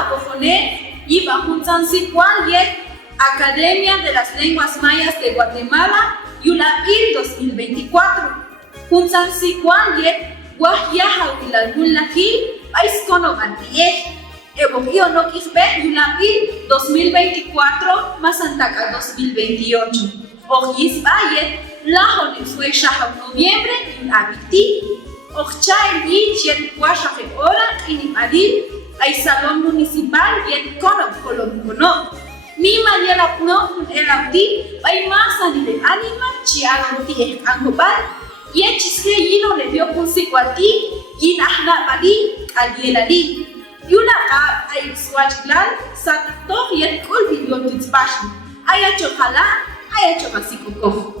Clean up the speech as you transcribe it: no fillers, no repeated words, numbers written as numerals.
Japone y Bajunzan Sicualyet, Academia de las Lenguas Mayas de Guatemala, Yulapil 2024. Junzan Sicualyet, Guayaja Huilalmulaji, Aiskono Bantiej. Evoquio no Quisbe, Yulapil 2024, Mazantaca 2028. Ojis Bayet, Lajone fue Shaha noviembre, Yulabiti. Ochai y Chen Guayaje Hora, Inimadil, hay salón municipal y Kono, Colombono. Mi mañana no, el audí, hay más de ánima, chialanti, angobal, y el chisque yino le dio un siguati, y nahna bali, alielali. Y una hay swatchlan, satato y el colbillo de espacio. Hay hecho jala, hay hecho basico.